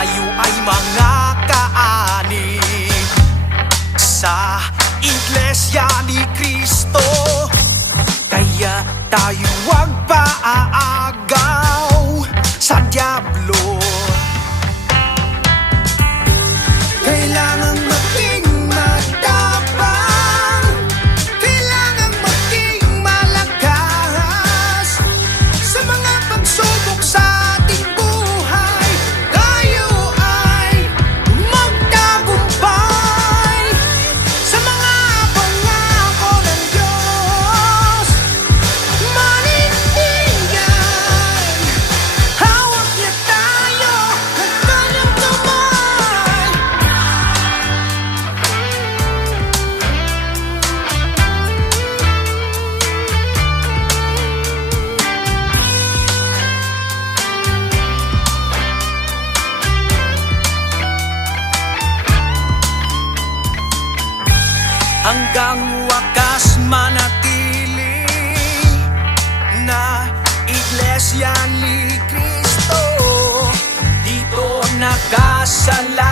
tayo ay mga kaani sa Iglesia ni Cristo. Kaya tayo wag paaagaw sa diablo. Kailangan maging matapang, kailangan maging malakas sa mga pagsubok sa ating buhay. Tayo ay magtagumpay sa mga pangako ng Diyos. Manindigan, hawak niya tayo at kanyang kamay. Hanggang wakas manatili na Iglesia ni Cristo. Dito nakasalalay